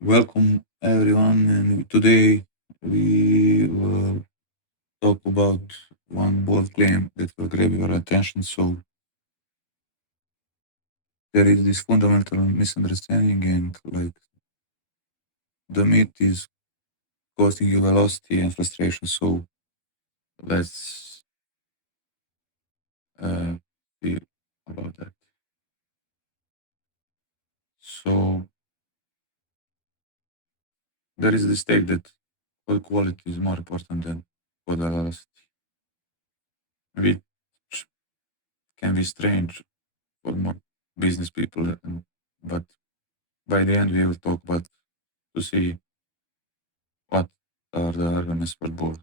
Welcome everyone, and today we will talk about one bold claim that will grab your attention. So there is this fundamental misunderstanding, and the myth is costing you velocity and frustration. So let's uh, see about that. So there is this state that code quality is more important than code velocity, which can be strange for more business people, but by the end we will talk about to see what are the arguments for both.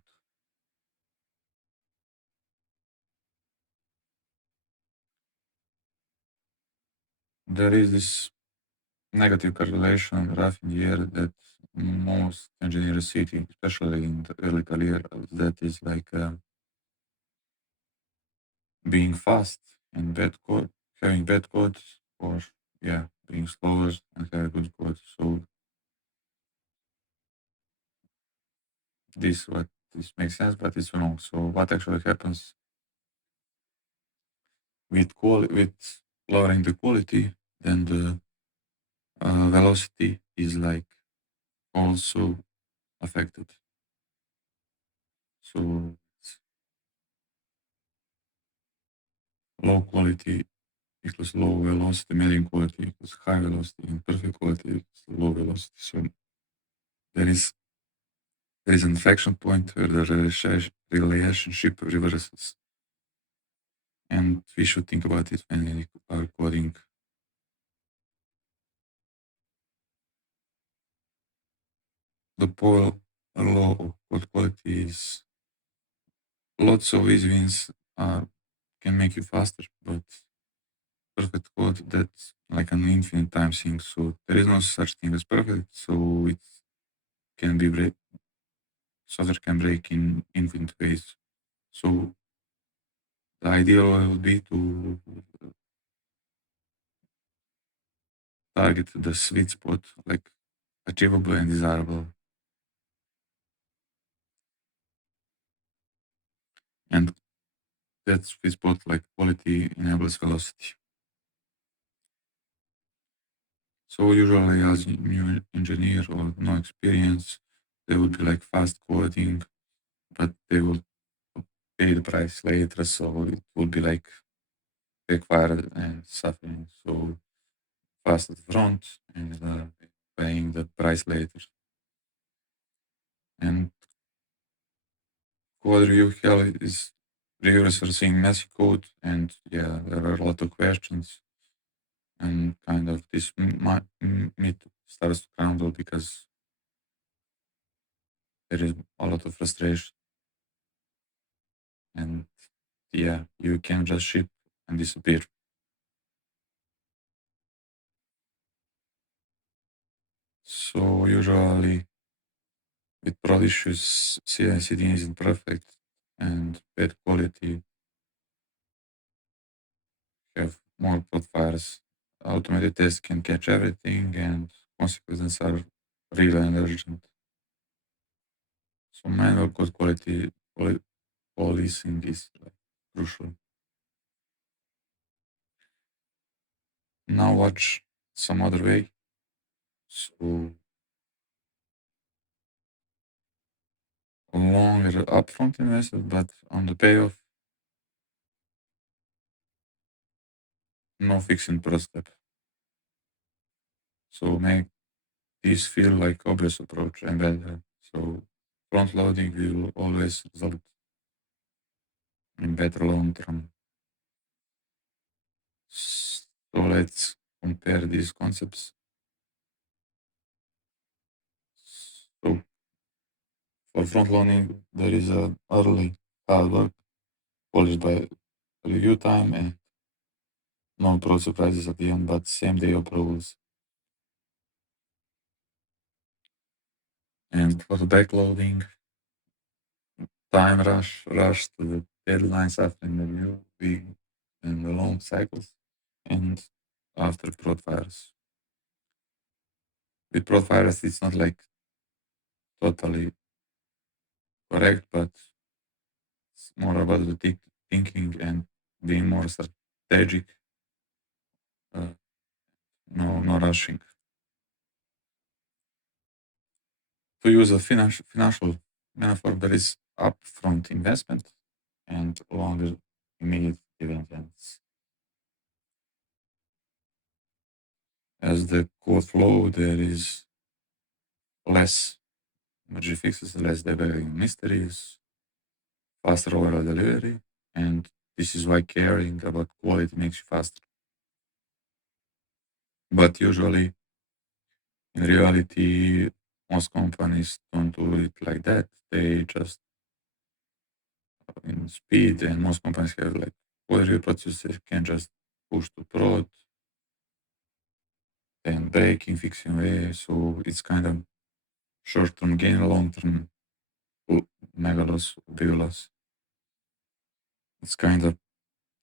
There is this negative correlation graph in the air that most engineers see, especially in the early career, that is being fast and bad code, having bad code, or being slower and having good code. So this makes sense, but it's wrong. So what actually happens with lowering the quality, then the velocity is also affected. So low quality equals low velocity, medium quality equals high velocity, and perfect quality equals low velocity. So there is there is an inflection point where the relationship reverses, and we should think about it when we are coding. The pole law of code quality is lots of easy wins can make you faster, but perfect code that's like an infinite time thing. So there is no such thing as perfect. So it can be software can break in infinite ways. So the ideal would be to target the sweet spot, like achievable and desirable. And that sweet spot, like quality enables velocity. So usually as a new engineer or no experience, they would be like fast coding, but they will pay the price later. So it will be like required and suffering. So fast at front and paying the price later. And code review hell is reviewers are seeing messy code, and there are a lot of questions, and kind of this myth starts to crumble because there is a lot of frustration, and you can just ship and disappear. So usually with prod issues, CI/CD isn't perfect, and bad quality have more prod fires. Automated tests can catch everything, and consequences are real and urgent. So manual code quality policing is crucial. Now watch some other way. So longer upfront investment, but on the payoff, no fixing per step. So make this feel like obvious approach and better. So front loading will always result in better long term. So let's compare these concepts. So for front loading, there is a early hard work polished by review time and no pro surprises at the end, but same day approvals. And for the backloading, time rush to the deadlines after the review, big and the long cycles, and after prod fires. with profiles, it's not like totally correct, but it's more about the thinking and being more strategic. Uh, no rushing. To use a financial metaphor, there is upfront investment and longer immediate dividends. As the code flow, there is less energy fixes, less debugging mysteries, faster overall delivery, and this is why caring about quality makes you faster. But usually, in reality, most companies don't do it like that. They just in speed, and most companies have like code review process they can just push to prod and breaking, fixing way. So it's kind of short term gain, long term mega loss, big loss. It's kind of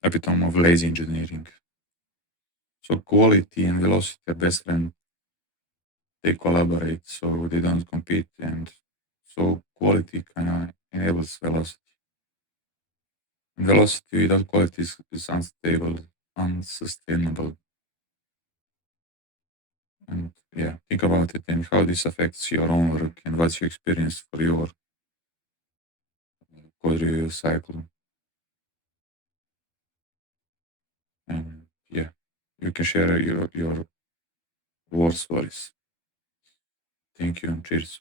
epitome of lazy engineering. So quality and velocity are best friends. They collaborate, so they don't compete, and so quality kind of enables velocity. And velocity without quality is unstable, unsustainable. And yeah, think about it and how this affects your own work and what's your experience for your code review cycle. And yeah, you can share your war stories. Thank you and cheers.